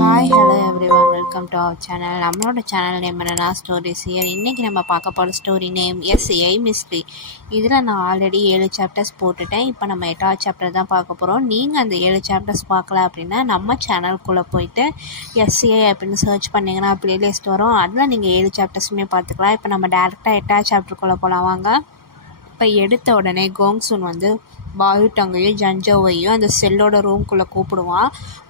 Hi hello everyone, welcome to our channel. நம்மளோட channel name என்னன்னா stories here. இன்றைக்கி நம்ம பார்க்க போகிற ஸ்டோரி நேம் எஸ்ஏஐ மிஸ்ட்ரி. இதில் நான் ஆல்ரெடி 7 சாப்டர்ஸ் போட்டுட்டேன். இப்போ நம்ம 8வது சாப்டர் தான் பார்க்க போகிறோம். நீங்கள் அந்த 7 சாப்டர்ஸ் பார்க்கல அப்படின்னா நம்ம சேனலுக்குள்ளே போயிட்டு எஸ்ஏஐ அப்படின்னு சர்ச் பண்ணிங்கன்னா ப்ளேலிஸ்ட் வரும். அதில் நீங்கள் 7 சாப்டர்ஸுமே பார்த்துக்கலாம். இப்போ நம்ம டேரெக்டாக 8வது சாப்டருக்குள்ளே போகலாம் வாங்க. இப்போ எடுத்த உடனே கோங்சுன் வந்து பாயுட்டங்கையும் ஜன்ஜோவையும் அந்த செல்லோட ரூம்குள்ளே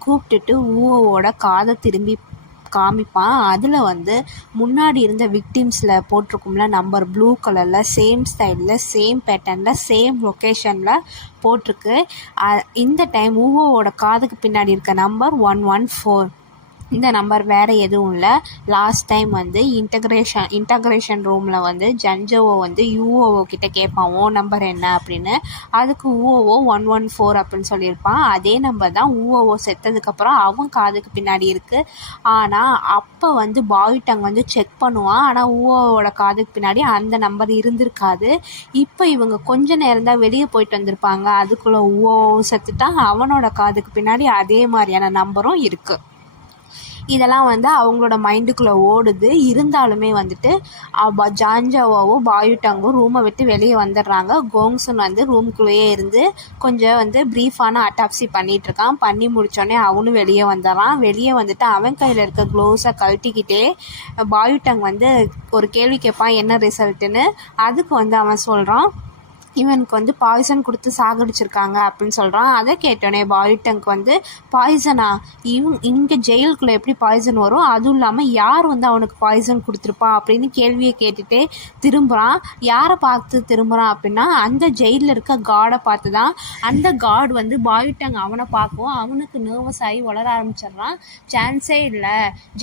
கூப்பிட்டுட்டு ஊவோட காதை திரும்பி காமிப்பான். அதில் வந்து முன்னாடி இருந்த விக்டிம்ஸில் போட்டிருக்கும்ல நம்பர் ப்ளூ கலரில் சேம் ஸ்டைலில் சேம் பேட்டர்னில் சேம் லொக்கேஷனில் போட்டிருக்கு. இந்த டைம் ஊவோட காதுக்கு பின்னாடி இருக்க நம்பர் 114. இந்த நம்பர் வேறு எதுவும் இல்லை. லாஸ்ட் டைம் வந்து இன்டகிரேஷன் ரூமில் வந்து ஜன்ஜோவோ வந்து யூஓஓ கிட்ட கேட்பான் நம்பர் என்ன அப்படின்னு. அதுக்கு ஊஓஓ 114 அப்படின்னு சொல்லியிருப்பான். அதே நம்பர் தான் ஊஓஓ செத்ததுக்கப்புறம் அவன் காதுக்கு பின்னாடி இருக்குது. ஆனால் அப்போ வந்து பாய்டங் வந்து செக் பண்ணுவான். ஆனால் ஊஓவோட காதுக்கு பின்னாடி அந்த நம்பர் இருந்திருக்காது. இப்போ இவங்க கொஞ்ச நேரம் தான் வெளியே போயிட்டு வந்திருப்பாங்க. அதுக்குள்ளே ஊஓஓ செத்துட்டான். அவனோட காதுக்கு பின்னாடி அதே மாதிரியான நம்பரும் இருக்குது. இதெல்லாம் வந்து அவங்களோட மைண்டுக்குள்ளே ஓடுது. இருந்தாலுமே வந்துட்டு ஜான்ஜாவோவும் பாயுட்டங்கும் ரூமை விட்டு வெளியே வந்துடுறாங்க. கோங்சுன் வந்து ரூம்குள்ளேயே இருந்து கொஞ்சம் வந்து ப்ரீஃபான அட்டாப்சி பண்ணிகிட்ருக்கான். பண்ணி முடித்தோடனே அவனும் வெளியே வந்துடுறான். வெளியே வந்துட்டு அவன் கையில் இருக்க க்ளோவ்ஸை கழட்டிக்கிட்டே பாயுட்டங் வந்து ஒரு கேள்வி கேட்பான், என்ன ரிசல்ட்டுன்னு. அதுக்கு வந்து அவன் சொல்கிறான், இவனுக்கு வந்து பாய்சன் கொடுத்து சாகடிச்சிருக்காங்க அப்படின்னு சொல்கிறான். அதை கேட்டோடனே பாயுட்டங்க்கு வந்து பாய்சனா, இங்கே ஜெயிலுக்குள்ளே எப்படி பாய்சன் வரும், அதுவும் இல்லாமல் யார் வந்து அவனுக்கு பாய்சன் கொடுத்துருப்பா அப்படின்னு கேள்வியை கேட்டுகிட்டே திரும்புகிறான். யாரை பார்த்து திரும்புகிறான் அப்படின்னா அந்த ஜெயிலில் இருக்க காடை பார்த்து தான். அந்த காட் வந்து பாயுட்டங் அவனை பார்க்கவும் அவனுக்கு நர்வஸ் ஆகி வளர ஆரம்பிச்சிடுறான். சான்ஸே இல்லை,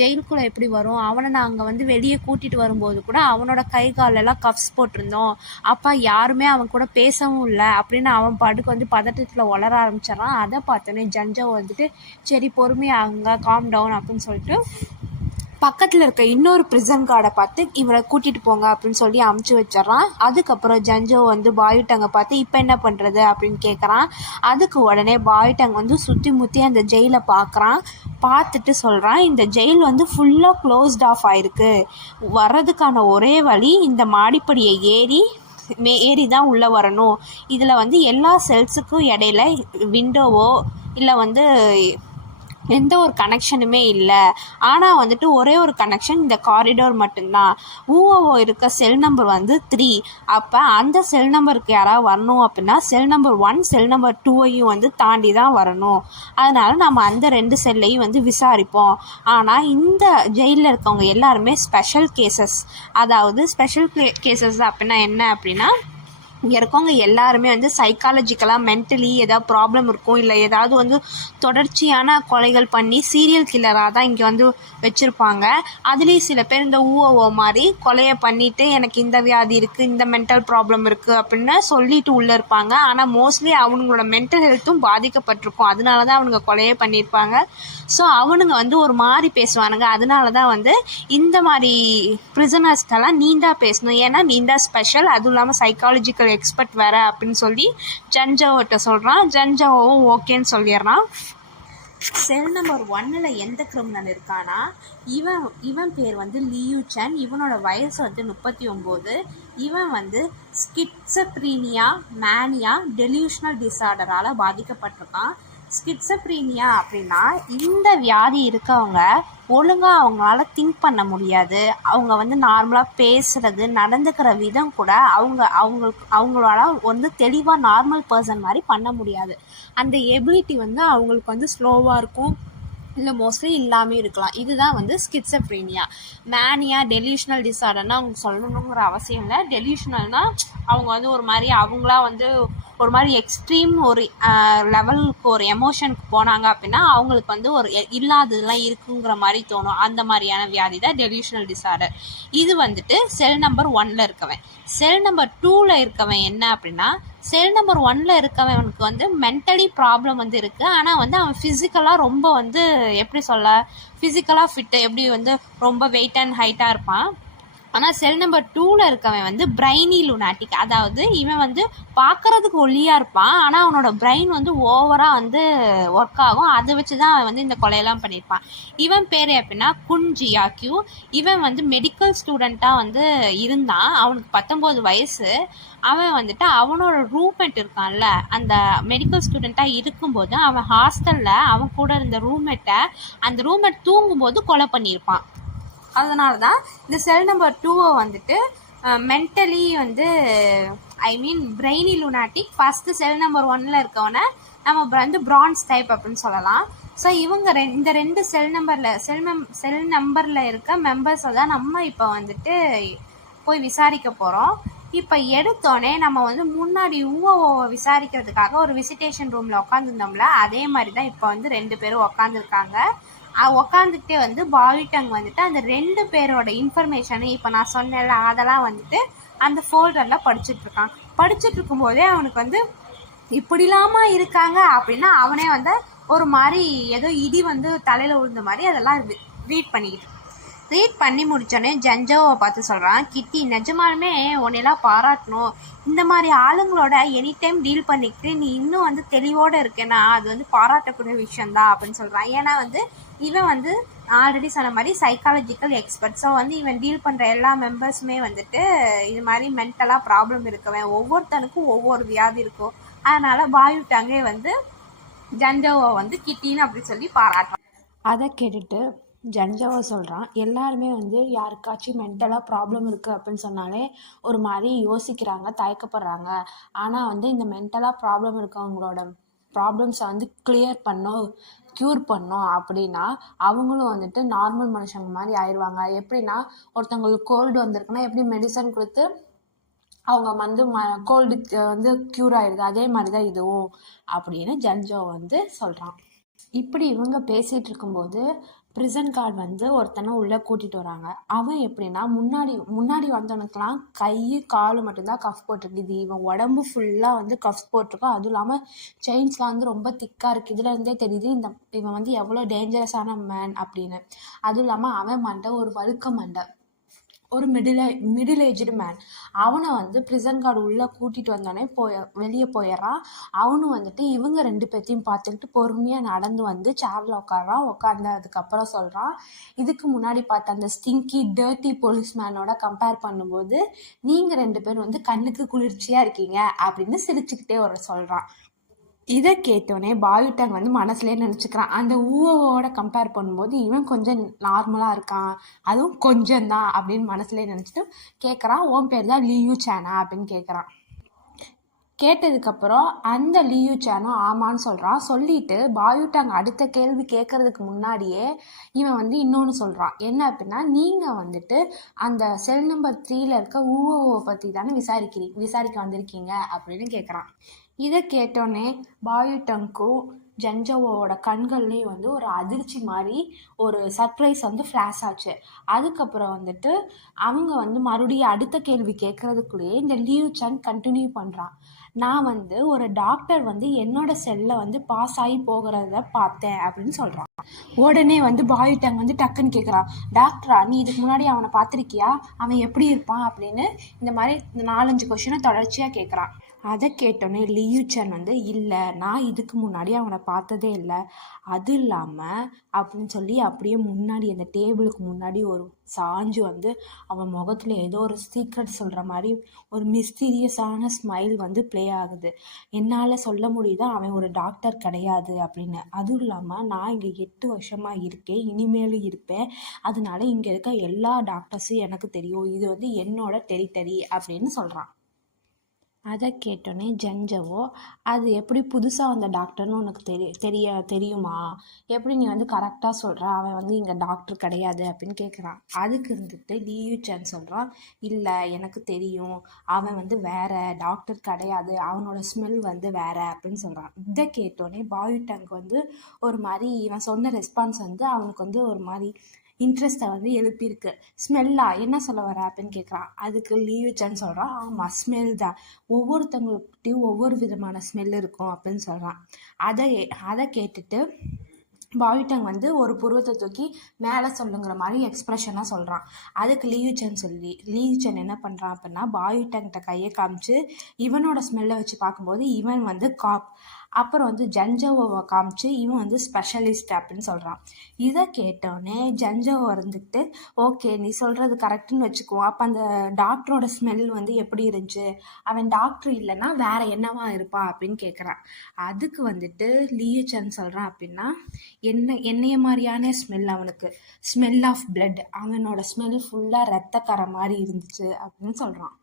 ஜெயிலுக்குள்ளே எப்படி வரும், அவனை நாங்கள் வந்து வெளியே கூட்டிகிட்டு வரும்போது கூட அவனோட கை காலெல்லாம் கப்ஸ் போட்டிருந்தோம், அப்பா யாருமே அவன் கூட பேசவும் இல்லை அப்படின்னு அவன் பாட்டுக்கு வந்து பதட்டத்தில் வளர ஆரம்பிச்சிடறான். அதை பார்த்தோன்னே ஜன்ஜோ வந்துட்டு சரி பொறுமையாகுங்க, காம் டவுன் அப்படின்னு சொல்லிட்டு பக்கத்தில் இருக்க இன்னொரு ப்ரிசன் கார்டை பார்த்து இவரை கூட்டிகிட்டு போங்க அப்படின்னு சொல்லி அமுச்சு வச்சிடறான். அதுக்கப்புறம் ஜன்ஜோ வந்து பாயுட்டங்கை பார்த்து இப்போ என்ன பண்ணுறது அப்படின்னு கேட்குறான். அதுக்கு உடனே பாயுட்டங் வந்து சுற்றி முற்றி அந்த ஜெயிலை பார்த்துட்டு சொல்கிறான், இந்த ஜெயில் வந்து ஃபுல்லாக க்ளோஸ்ட் ஆஃப் ஆகிருக்கு. வர்றதுக்கான ஒரே வழி இந்த மாடிப்படியை ஏறி தான் உள்ளே வரணும். இதில் வந்து எல்லா செல்ஸுக்கும் இடையில விண்டோவோ இல்லை வந்து எந்த ஒரு கனெக்ஷனுமே இல்லை. ஆனால் வந்துட்டு ஒரே ஒரு கனெக்ஷன் இந்த காரிடோர் மட்டும்தான். ஊஓஓ இருக்க செல் நம்பர் வந்து 3. அப்போ அந்த செல் நம்பருக்கு யாராவது வரணும் அப்படின்னா செல் நம்பர் 1 செல் நம்பர் 2ஐயும் வந்து தாண்டி தான் வரணும். அதனால் நம்ம அந்த 2 செல்லையும் வந்து விசாரிப்போம். ஆனால் இந்த ஜெயிலில் இருக்கவங்க எல்லாருமே ஸ்பெஷல் கேசஸ். அதாவது ஸ்பெஷல் கேசஸ் அப்படின்னா என்ன அப்படின்னா இங்கே இருக்கவங்க எல்லாருமே வந்து சைக்காலஜிக்கலாக மென்டலி ஏதாவது ப்ராப்ளம் இருக்கும், இல்லை ஏதாவது வந்து தொடர்ச்சியான கொலைகள் பண்ணி சீரியல் கில்லராக தான் இங்கே வந்து வச்சுருப்பாங்க. அதுலேயும் சில பேர் இந்த ஊஓஓ மாதிரி கொலையை பண்ணிவிட்டு எனக்கு இந்த வியாதி இருக்குது, இந்த மென்டல் ப்ராப்ளம் இருக்குது அப்படின்னு சொல்லிட்டு உள்ளே இருப்பாங்க. ஆனால் மோஸ்ட்லி அவங்களோட மென்டல் ஹெல்த்தும் பாதிக்கப்பட்டிருக்கும். அதனால தான் அவனுங்க கொலையே பண்ணியிருப்பாங்க. ஸோ அவனுங்க வந்து ஒரு மாதிரி பேசுவானுங்க. அதனால தான் வந்து இந்த மாதிரி ப்ரிசனர்ஸ்க்கெல்லாம் நீந்தான் பேசணும், ஏன்னா நீந்தான் ஸ்பெஷல், அதுவும் இல்லாமல் சைக்காலஜிக்கல் எக்ஸ்பர்ட் வேறு அப்படின்னு சொல்லி ஜன்ஜோவிட்ட சொல்கிறான். ஜன்ஜோவும் ஓகேன்னு சொல்லிடுறான். செல் நம்பர் 1ல் எந்த கிரிமினல் இருக்கானா இவன் பேர் வந்து லியூ சன். இவனோட வயசு வந்து 39. இவன் வந்து ஸ்கிட்சப்ரீனியா, மேனியா, டெலியூஷனல் டிஸார்டரால் பாதிக்கப்பட்டிருக்கான். ஸ்கிட்சப்ரீனியா அப்படின்னா இந்த வியாதி இருக்கவங்க ஒழுங்காக அவங்களால திங்க் பண்ண முடியாது. அவங்க வந்து நார்மலாக பேசுகிறது நடந்துக்கிற விதம் கூட அவங்களால வந்து தெளிவாக நார்மல் பர்சன் மாதிரி பண்ண முடியாது. அந்த எபிலிட்டி வந்து அவங்களுக்கு வந்து ஸ்லோவாக இருக்கும், இல்லை மோஸ்ட்லி இல்லாமல் இருக்கலாம். இதுதான் வந்து ஸ்கிட்சப்ரீனியா. மேனியா, டெலியூஷனல் டிஸார்டர்னால் அவங்க சொல்லணுங்கிற அவசியம் இல்லை. டெலியூஷனல்னால் அவங்க வந்து ஒரு மாதிரி அவங்களா வந்து ஒரு மாதிரி எக்ஸ்ட்ரீம் ஒரு லெவலுக்கு ஒரு எமோஷனுக்கு போனாங்க அப்படின்னா அவங்களுக்கு வந்து ஒரு இல்லாததெல்லாம் இருக்குங்கிற மாதிரி தோணும். அந்த மாதிரியான வியாதி தான் டெலியூஷனல் டிஸார்டர். இது வந்துட்டு செல் நம்பர் 1ல் இருக்கவன். செல் நம்பர் 2ல் இருக்கவன் என்ன அப்படின்னா செல் நம்பர் 1ல் இருக்கவனுக்கு வந்து மென்டலி ப்ராப்ளம் வந்து இருக்குது. ஆனால் வந்து அவன் ஃபிசிக்கலாக ரொம்ப வந்து எப்படி சொல்ல, ஃபிசிக்கலாக ஃபிட்டு, எப்படி வந்து ரொம்ப வெயிட் அண்ட் ஹைட்டாக இருப்பான். ஆனால் செல் நம்பர் 2ல் இருக்கவன் வந்து பிரைனி லுனாட்டிக், அதாவது இவன் வந்து பார்க்கறதுக்கு ஒல்லியாக இருப்பான், ஆனால் அவனோட பிரெயின் வந்து ஓவராக வந்து ஒர்க் ஆகும். அதை வச்சு தான் அவன் வந்து இந்த கொலையெல்லாம் பண்ணியிருப்பான். இவன் பேர் எப்படின்னா குன் ஜியாக்யூ. இவன் வந்து மெடிக்கல் ஸ்டூடெண்ட்டாக வந்து இருந்தான். அவனுக்கு 19 வயசு. அவன் வந்துட்டு அவனோட ரூம்மேட் இருக்கான்ல, அந்த மெடிக்கல் ஸ்டூடெண்ட்டாக இருக்கும்போது அவன் ஹாஸ்டலில் அவன் கூட இருந்த ரூம்மேட்டை அந்த ரூம்மேட் தூங்கும்போது கொலை பண்ணியிருப்பான். அதனால தான் இந்த செல் நம்பர் 2வை வந்துட்டு மென்டலி வந்து brainy lunatic. First cell number 1ல் இருக்கவனை நம்ம வந்து பிரான்ஸ் டைப் அப்படின்னு சொல்லலாம். ஸோ இவங்க இந்த 2 செல் நம்பரில் இருக்க மெம்பர்ஸை தான் நம்ம இப்போ வந்துட்டு போய் விசாரிக்க போகிறோம். இப்போ எடுத்தோடனே நம்ம வந்து முன்னாடி ஊவோவை விசாரிக்கிறதுக்காக ஒரு விசிட்டேஷன் ரூமில் உட்காந்துருந்தோம்ல, அதே மாதிரி தான் இப்போ வந்து 2 பேரும் உட்காந்துருக்காங்க. உட்காந்துக்கிட்டே வந்து பாவிட்டங் வந்துட்டு அந்த 2 பேரோட இன்ஃபர்மேஷனு இப்போ நான் சொன்னேன்ல அதெல்லாம் வந்துட்டு அந்த ஃபோல்டரில் படிச்சுட்ருக்கான். படிச்சுட்டு இருக்கும்போதே அவனுக்கு வந்து இப்படிலாமா இருக்காங்க அப்படின்னா அவனே வந்து ஒரு மாதிரி ஏதோ இடி வந்து தலையில் விழுந்த மாதிரி அதெல்லாம் ரீட் பண்ணி முடித்தோடனே ஜஞ்சோவை பார்த்து சொல்கிறான், கிட்டி நிஜமாலுமே உன்னையெல்லாம் பாராட்டணும். இந்த மாதிரி ஆளுங்களோட எனி டைம் டீல் பண்ணிக்கிட்டு நீ இன்னும் வந்து தெளிவோடு இருக்கேன்னா அது வந்து பாராட்டக்கூடிய விஷயந்தான் அப்படின்னு சொல்கிறான். ஏன்னா வந்து இவன் வந்து ஆல்ரெடி சொன்ன மாதிரி சைக்காலஜிக்கல் எக்ஸ்பர்ட். ஸோ வந்து இவன் டீல் பண்ணுற எல்லா மெம்பர்ஸுமே வந்துட்டு இது மாதிரி மென்டலாக ப்ராப்ளம் இருக்கவன், ஒவ்வொருத்தனுக்கும் ஒவ்வொரு வியாதி இருக்கும். அதனால் பாயுட்டாங்கே வந்து ஜஞ்சோவை வந்து கிட்டின்னு அப்படி சொல்லி பாராட்டுறான். அதை கேட்டுட்டு ஜஞ்சோவை சொல்கிறான், எல்லாருமே வந்து யாருக்காச்சும் மென்டலாக ப்ராப்ளம் இருக்குது அப்படின்னு சொன்னாலே ஒரு மாதிரி யோசிக்கிறாங்க, தயக்கப்படுறாங்க. ஆனால் வந்து இந்த மென்டலாக ப்ராப்ளம் இருக்கவங்களோட ப்ராப்ளம்ஸை வந்து க்யூர் பண்ணோம் அப்படின்னா அவங்களும் வந்துட்டு நார்மல் மனுஷங்க மாதிரி ஆயிடுவாங்க. எப்படின்னா ஒருத்தவங்களுக்கு கோல்டு வந்திருக்குன்னா எப்படி மெடிசன் கொடுத்து அவங்க வந்து கோல்டு வந்து க்யூர் ஆயிடுது, அதே மாதிரி தான் இதுவும் அப்படின்னு ஜஞ்சோ வந்து சொல்கிறான். இப்படி இவங்க பேசிகிட்டு இருக்கும்போது ப்ரிசன் கார்டு வந்து ஒருத்தனை உள்ளே கூட்டிகிட்டு வராங்க. அவன் எப்படின்னா முன்னாடி வந்தவனுக்கெலாம் கை கால் மட்டும்தான் கஃப் போட்டிருக்கு. இவன் உடம்பு ஃபுல்லாக வந்து கஃப் போட்டிருக்கோம். அதுவும் இல்லாமல் செயின்ஸ்லாம் வந்து ரொம்ப திக்காக இருக்குது. இதுலேருந்தே தெரியுது இவன் வந்து எவ்வளோ டேஞ்சரஸான மேன் அப்படின்னு. அதுவும் இல்லாமல் அவன் மண்டை ஒரு வழுக்க மண்டை, ஒரு மிடில் ஏஜ்டு மேன். அவனை வந்து ப்ரிசன் கார்டு உள்ளே கூட்டிகிட்டு வந்தோடனே வெளியே போயிடுறான். அவனும் வந்துட்டு இவங்க 2 பேர்த்தையும் பார்த்துக்கிட்டு பொறுமையாக நடந்து வந்து சேரில் உட்காந்து அதுக்கப்புறம் சொல்கிறான், இதுக்கு முன்னாடி பார்த்த அந்த ஸ்டிங்கி டர்ட்டி போலீஸ்மேனோட கம்பேர் பண்ணும்போது நீங்கள் 2 பேரும் வந்து கண்ணுக்கு குளிர்ச்சியாக இருக்கீங்க அப்படின்னு சிரிச்சுக்கிட்டே சொல்கிறான். இதை கேட்டோடனே பாயுட்டாங் வந்து மனசுலேயே நினச்சிக்கிறான், அந்த ஊவோட கம்பேர் பண்ணும்போது இவன் கொஞ்சம் நார்மலாக இருக்கான், அதுவும் கொஞ்சம் தான் அப்படின்னு மனசுலேயே நினச்சிட்டு கேட்குறான், உன் பேர் தான் லியூ சேனா அப்படின்னு கேட்குறான். கேட்டதுக்கப்புறம் அந்த லியூ சேனும் ஆமான்னு சொல்கிறான். சொல்லிட்டு பாயுட்டாங் அடுத்த கேள்வி கேட்கறதுக்கு முன்னாடியே இவன் வந்து இன்னொன்று சொல்கிறான். என்ன அப்படின்னா, நீங்கள் வந்துட்டு அந்த செல் நம்பர் 3ல் இருக்க ஊவோவை பற்றி தானே விசாரிக்க வந்திருக்கீங்க அப்படின்னு கேட்குறான். இதை கேட்டோன்னே பாயுட்டங்க்கும் ஜஞ்சோவோட கண்கள்லேயும் வந்து ஒரு அதிர்ச்சி மாதிரி ஒரு சர்ப்ரைஸ் வந்து ஃப்ளாஷ் ஆச்சு. அதுக்கப்புறம் வந்துட்டு அவங்க வந்து மறுபடியும் அடுத்த கேள்வி கேட்குறதுக்குள்ளேயே இந்த லியூ சேன் கண்டினியூ பண்ணுறான். நான் வந்து ஒரு டாக்டர் வந்து என்னோட செல்லை வந்து பாஸ் ஆகி போகிறத பார்த்தேன் அப்படின்னு சொல்கிறான். உடனே வந்து பாயுட்டாங் வந்து டக்குன்னு கேட்குறான், டாக்டரா நீ இதுக்கு முன்னாடி அவனை பார்த்துருக்கியா, அவன் எப்படி இருப்பான் அப்படின்னு இந்த மாதிரி 4-5 கொஷினை தொடர்ச்சியாக கேட்குறான். அதை கேட்டோன்னே லியூ சேன் வந்து இல்லை, நான் இதுக்கு முன்னாடி அவனை பார்த்ததே இல்லை, அது இல்லாமல் அப்படின்னு சொல்லி அப்படியே முன்னாடி அந்த டேபிளுக்கு முன்னாடி ஒரு சாஞ்சு வந்து அவன் முகத்தில் ஏதோ ஒரு சீக்ரெட் சொல்கிற மாதிரி ஒரு மிஸ்டீரியஸான ஸ்மைல் வந்து ப்ளே ஆகுது. என்னால் சொல்ல முடியுது அவன் ஒரு டாக்டர் கிடையாது அப்படின்னு. அதுவும் இல்லாமல் நான் இங்கே 8 வருஷமாக இருக்கேன், இனிமேலும் இருப்பேன், அதனால இங்கே இருக்க எல்லா டாக்டர்ஸும் எனக்கு தெரியும், இது வந்து என்னோட டெரிட்டரி அப்படின்னு சொல்கிறான். அதை கேட்டோன்னே ஜஞ்சவோ, அது எப்படி புதுசாக வந்த டாக்டர்னு உனக்கு தெரியுமா, எப்படி நீ வந்து கரெக்டாக சொல்கிற, அவன் வந்து இங்கே டாக்டர் கிடையாது அப்படின்னு கேட்குறான். அதுக்கு இருந்துட்டு லியூ சேன் சொல்கிறான், இல்லை எனக்கு தெரியும், அவன் வந்து வேற டாக்டர் கிடையாது, அவனோட ஸ்மெல் வந்து வேற அப்படின்னு சொல்கிறான். இதை கேட்டோன்னே பாயுட்டாங் வந்து ஒரு மாதிரி இவன் சொன்ன ரெஸ்பான்ஸ் வந்து அவனுக்கு வந்து ஒரு மாதிரி இன்ட்ரெஸ்ட்டை வந்து எழுப்பியிருக்கு. ஸ்மெல்லா, என்ன சொல்ல வர அப்படின்னு கேட்குறான். அதுக்கு லியூ சேன் சொல்கிறான், ஆமாம் ஸ்மெல் தான், ஒவ்வொருத்தவங்கள்கிட்டையும் ஒவ்வொரு விதமான ஸ்மெல் இருக்கும் அப்படின்னு சொல்கிறான். அதை கேட்டுட்டு பாய்டங் வந்து ஒரு புருவத்தை தூக்கி மேலே சொல்லுங்கிற மாதிரி எக்ஸ்ப்ரெஷனாக சொல்கிறான். அதுக்கு லீயூச்சன் என்ன பண்ணுறான் அப்படின்னா பாய்டங்கிட்ட கையை காமிச்சு இவனோட ஸ்மெல்லை வச்சு பார்க்கும்போது இவன் வந்து காப், அப்புறம் வந்து ஜன்ஜோவை காமிச்சு இவன் வந்து ஸ்பெஷலிஸ்ட் அப்படின்னு சொல்கிறான். இதை கேட்டோடனே ஜன்ஜோவை இருந்துக்கிட்டு ஓகே நீ சொல்கிறது கரெக்டுன்னு வச்சுக்குவோம், அப்போ அந்த டாக்டரோட ஸ்மெல் வந்து எப்படி இருந்துச்சு, அவன் டாக்டர் இல்லைன்னா வேற என்னவா இருப்பான் அப்படின்னு கேட்குறான். அதுக்கு வந்துட்டு லீயூச்சன் சொல்கிறான் அப்படின்னா என்னைய மாதிரியான ஸ்மெல், அவனுக்கு ஸ்மெல் ஆஃப் பிளட், அவனோட ஸ்மெல் ஃபுல்லாக ரத்தக்கரை மாதிரி இருந்துச்சு அப்படின்னு சொல்கிறான்.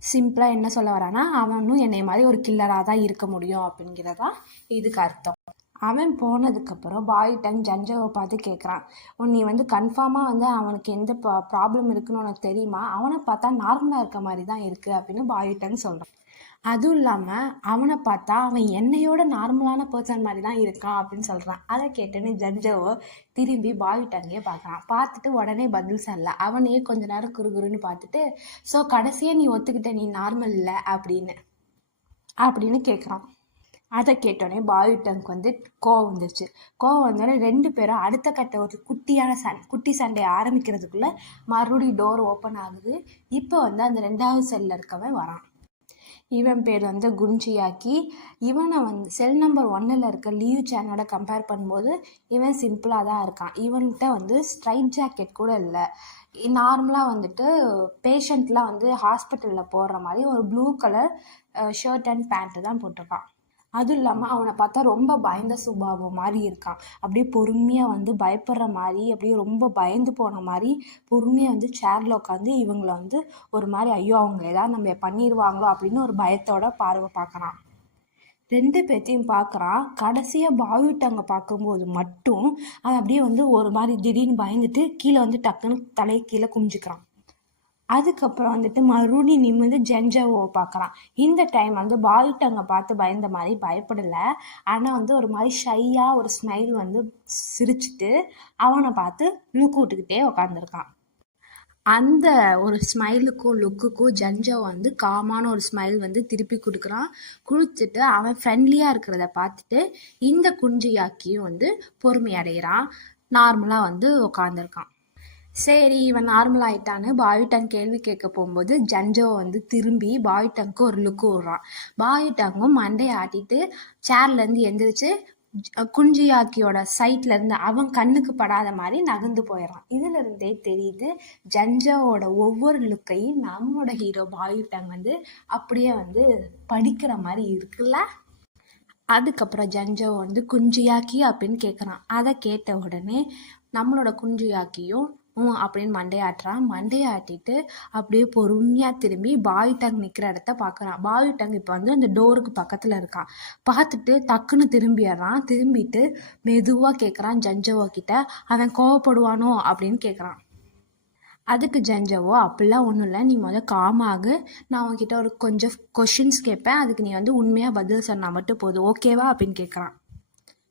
சிம்பிளாக என்ன சொல்ல வரானா அவனும் என்னை மாதிரி ஒரு கில்லராக தான் இருக்க முடியும் அப்படிங்கிறதா இதுக்கு அர்த்தம். அவன் போனதுக்கப்புறம் பாய்டங் ஜன்ஜோவை பார்த்து கேட்குறான், நீ வந்து கன்ஃபார்மாக வந்து அவனுக்கு எந்த ப்ராப்ளம் இருக்குன்னு உனக்கு தெரியுமா, அவனை பார்த்தா நார்மலாக இருக்க மாதிரி தான் இருக்குது அப்படின்னு பாய்டங் சொல்கிறான். அதுவும் இல்லாமல் அவனை பார்த்தா அவன் என்னையோட நார்மலான பர்சன் மாதிரி தான் இருக்கான் அப்படின்னு சொல்கிறான். அதை கேட்டேன்னு ஜன்ஜோவோ திரும்பி பாய்டங்கே பார்க்குறான். பார்த்துட்டு உடனே பதில் சொல்லல, அவனையே கொஞ்ச நேரம் குறுகுறுன்னு பார்த்துட்டு ஸோ கடைசியாக நீ ஒத்துக்கிட்ட நீ நார்மல் இல்லை அப்படின்னு கேட்குறான். அதை கேட்டோடனே பாய்டங்க்கு வந்து கோவம் வந்துருச்சு. கோவம் வந்தோடனே 2 பேரும் அடுத்த கட்ட ஒரு குட்டி சண்டை ஆரம்பிக்கிறதுக்குள்ளே மறுபடியும் டோர் ஓப்பன் ஆகுது. இப்போ வந்து அந்த 2வது செல்லில் இருக்கவன் வரான். இவன் பேர் வந்து குன்ஜியாக்கி. இவனை வந்து செல் நம்பர் 1ல் இருக்க லீயூச்சனோட கம்பேர் பண்ணும்போது இவன் சிம்பிளாக தான் இருக்கான். இவன்கிட்ட வந்து ஸ்ட்ரைட் ஜாக்கெட் கூட இல்லை. நார்மலாக வந்துட்டு பேஷண்ட்லாம் வந்து ஹாஸ்பிட்டலில் போடுற மாதிரி ஒரு blue colour shirt and pant தான் போட்டிருக்கான். அதுவும் இல்லாமல் அவனை பார்த்தா ரொம்ப பயந்த சுபாவம் மாதிரி இருக்கான். அப்படியே பொறுமையாக வந்து பயப்படுற மாதிரி, அப்படியே ரொம்ப பயந்து போன மாதிரி பொறுமையாக வந்து சேரில் உட்காந்து இவங்களை வந்து ஒரு மாதிரி ஐயோ அவங்க ஏதாவது நம்ம பண்ணிடுவாங்களோ அப்படின்னு ஒரு பயத்தோட பார்வை பார்க்குறான். 2 பேர்த்தையும் பார்க்குறான். கடைசியாக பாய்டங்கை பார்க்கும்போது மட்டும் அவன் அப்படியே வந்து ஒரு மாதிரி திடீர்னு பயந்துட்டு கீழே வந்து டக்குன்னு தலையை கீழே குமிஞ்சிக்கிறான். அதுக்கப்புறம் வந்துட்டு மறுபடியும் நிமிர்ந்து ஜன்ஜோவை பார்க்குறான். இந்த டைம் வந்து பாய்டங்கை பார்த்து பயந்த மாதிரி பயப்படலை, ஆனால் வந்து ஒரு மாதிரி ஷையாக ஒரு ஸ்மைல் வந்து சிரிச்சுட்டு அவனை பார்த்து லுக் விட்டுக்கிட்டே உட்காந்துருக்கான். அந்த ஒரு ஸ்மைலுக்கும் லுக்குக்கும் ஜன்ஜோ வந்து காமான ஒரு ஸ்மைல் வந்து திருப்பி கொடுத்துட்டு அவன் ஃப்ரெண்ட்லியாக இருக்கிறத பார்த்துட்டு இந்த குஞ்சியாக்கியும் வந்து பொறுமை அடைகிறான். நார்மலாக வந்து உட்காந்துருக்கான். சரி இவன் நார்மல் ஆகிட்டான்னு பாய்டங் கேள்வி கேட்க போகும்போது ஜன்ஜோ வந்து திரும்பி பாய்டங்க்கு ஒரு லுக்கு விடுறான். பாய்டங்கும் மண்டையை ஆட்டிட்டு சேர்லேருந்து எந்திரிச்சு குஞ்சியாக்கியோட சைட்ல இருந்து அவன் கண்ணுக்கு படாத மாதிரி நகர்ந்து போயிடறான். இதுல இருந்தே தெரியுது ஜன்ஜோவோட ஒவ்வொரு லுக்கையும் நம்மளோட ஹீரோ பாய்டங் வந்து அப்படியே வந்து படிக்கிற மாதிரி இருக்குல்ல. அதுக்கப்புறம் ஜன்ஜோ வந்து குஞ்சியாக்கி அப்படின்னு கேட்குறான். அதை கேட்ட உடனே நம்மளோட குஞ்சியாக்கியும் அப்படின்னு மண்டையாட்டிட்டு அப்படியே பொறுமையாக திரும்பி பாய்டங் நிற்கிற இடத்த பார்க்குறான். பாய்டங் இப்போ வந்து அந்த டோருக்கு பக்கத்தில் இருக்கான். பார்த்துட்டு டக்குன்னு திரும்பிட்டு மெதுவாக கேட்குறான் ஜன்ஜோவோ கிட்ட, அவன் கோவப்படுவானோ அப்படின்னு கேட்குறான். அதுக்கு ஜன்ஜோவோ அப்படிலாம் ஒன்றும் இல்லை, நீ காமாகு, நான் உன்கிட்ட ஒரு கொஞ்சம் கொஷின்ஸ் கேட்பேன், அதுக்கு நீ வந்து உண்மையாக பதில் சொன்னால் மட்டும் போதும் ஓகேவா அப்படின்னு கேட்குறான்.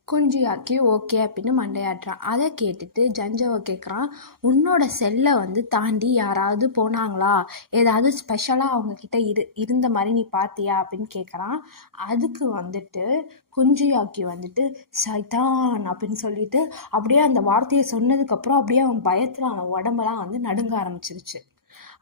குஞ்சியாக்கி ஓகே அப்படின்னு மண்டையாட்டுறான். அதை கேட்டுட்டு ஜன்ஜோவை கேட்குறான், உன்னோட செல்லை வந்து தாண்டி யாராவது போனாங்களா, ஏதாவது ஸ்பெஷலாக அவங்கக்கிட்ட இருந்த மாதிரி நீ பார்த்தியா அப்படின்னு கேட்குறான். அதுக்கு வந்துட்டு குஞ்சியாக்கி வந்துட்டு சைதான் அப்படின்னு சொல்லிட்டு அப்படியே அந்த வார்த்தையை சொன்னதுக்கப்புறம் அப்படியே அவன் பயத்தில் அவன் உடம்பெல்லாம் வந்து நடுங்க ஆரம்பிச்சிருச்சு.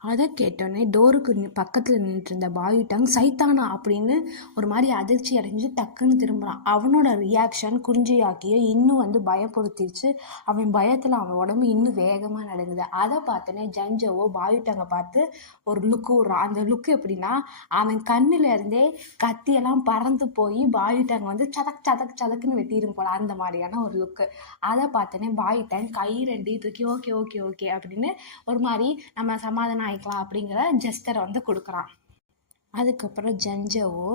அதை கேட்டோடனே டோருக்கு பக்கத்தில் நின்றுட்டு இருந்த பாய்டங் சைத்தானா அப்படின்னு ஒரு மாதிரி அதிர்ச்சி அடைஞ்சு டக்குன்னு திரும்புகிறான். அவனோட ரியாக்ஷன் குஞ்சியாக்கியை இன்னும் வந்து பயப்படுத்திடுச்சு. அவன் பயத்தில் அவன் உடம்பு இன்னும் வேகமாக நடக்குது. அதை பார்த்தோன்னே ஜன்ஜோவோ பாய்டங்கை பார்த்து ஒரு லுக்கு விட்றான். அந்த லுக்கு எப்படின்னா அவன் கண்ணில் இருந்தே கத்தியெல்லாம் பறந்து போய் பாய்டங் வந்து சதக்குன்னு வெட்டிடும் போல, அந்த மாதிரியான ஒரு லுக்கு. அதை பார்த்தோன்னே பாய்டங் கை 2 தூக்கி ஓகே ஓகே ஓகே அப்படின்னு ஒரு மாதிரி நம்ம சமாதானம் ஆயிக்கலாம் அப்படிங்கிற ஜெஸ்டரை வந்து கொடுக்குறான். அதுக்கப்புறம் ஜன்ஜோவோ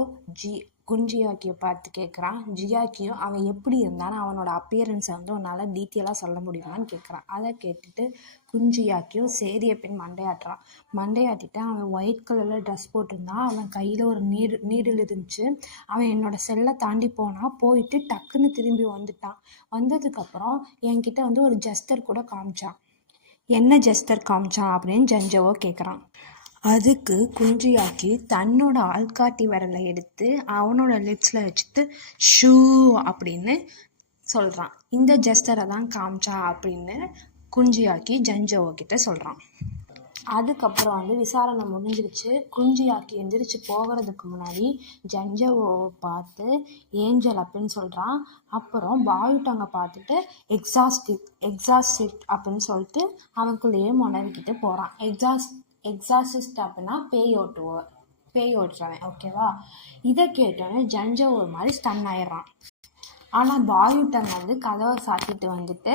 குஞ்சியாக்கியை பார்த்து கேட்குறான், ஜியாக்கியும் அவன் எப்படி இருந்தாலும் அவனோட அப்பியரன்ஸை வந்து உன்னால் டீட்டெயிலாக சொல்ல முடியுமான்னு கேட்குறான். அதை கேட்டுட்டு குஞ்சியாக்கியும் சரி அப்படின்னு மண்டையாட்டிட்டு அவன் ஒயிட் கலரில் ட்ரெஸ் போட்டிருந்தான். அவன் கையில் ஒரு நீடில் இருந்துச்சு. அவன் என்னோட செல்லை தாண்டி போயிட்டு டக்குன்னு திரும்பி வந்ததுக்கப்புறம் என்கிட்ட வந்து ஒரு ஜெஸ்டர் கூட காமிச்சான். என்ன ஜெஸ்டர் காமிச்சான் அப்படின்னு ஜன்ஜோவோ கேட்குறான். அதுக்கு குஞ்சியாக்கி தன்னோட ஆள்காட்டி விரலை எடுத்து அவனோட லிப்ஸில் வச்சுட்டு ஷூ அப்படின்னு சொல்கிறான். இந்த ஜெஸ்டரை தான் காமிச்சா அப்படின்னு குஞ்சியாக்கி ஜஞ்சோ கிட்ட சொல்கிறான். அதுக்கப்புறம் வந்து விசாரணை முடிஞ்சிருச்சு. குஞ்சியாக்கி எந்திரிச்சு போகிறதுக்கு முன்னாடி ஜஞ்சோவை பார்த்து ஏஞ்சல் அப்படின்னு சொல்கிறான். அப்புறம் பாயுட்டங்க பார்த்துட்டு எக்ஸாஸ்டிட் அப்படின்னு சொல்லிட்டு அவனுக்குள்ளேயே முனவிக்கிட்டு போகிறான். எக்ஸாசிஸ்ட் அப்படின்னா பேய் ஓட்டுறவன், ஓகேவா? இதை கேட்டோன்னே ஜஞ்சோ ஒரு மாதிரி ஸ்டன் ஆயிடுறான். ஆனால் பாயுட்டங்க வந்து கதவை சாத்திட்டு வந்துட்டு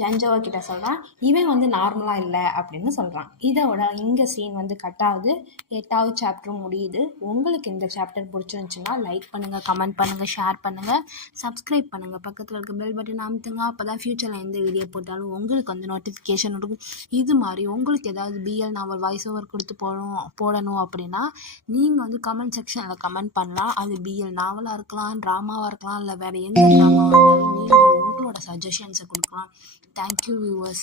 ஜஞ்சோவா கிட்ட சொல்கிறான், இவன் வந்து நார்மலாக இல்லை அப்படின்னு சொல்கிறான். இதோட இங்கே சீன் வந்து கட் ஆகுது. 8வது சாப்டரும் முடியுது. உங்களுக்கு இந்த சாப்டர் பிடிச்சிருந்துச்சுன்னா லைக் பண்ணுங்கள், கமெண்ட் பண்ணுங்கள், ஷேர் பண்ணுங்கள், சப்ஸ்கிரைப் பண்ணுங்கள், பக்கத்தில் இருக்க பெல் பட்டன் அமுத்துங்க. அப்போ தான் ஃப்யூச்சரில் எந்த வீடியோ போட்டாலும் உங்களுக்கு வந்து நோட்டிஃபிகேஷன் இருக்கும். இது மாதிரி உங்களுக்கு ஏதாவது பிஎல் நாவல் வாய்ஸ் ஓவர் கொடுத்து போடணும் அப்படின்னா நீங்கள் வந்து கமெண்ட் செக்ஷனில் கமெண்ட் பண்ணலாம். அது பிஎல் நாவலாக இருக்கலாம், ட்ராமாவாக இருக்கலாம், இல்லை வேறு எந்த ட்ராமாவாக இருந்தாலும் நீங்கள் உங்களோட சஜஷன்ஸை கொடுக்கலாம். Thank you viewers.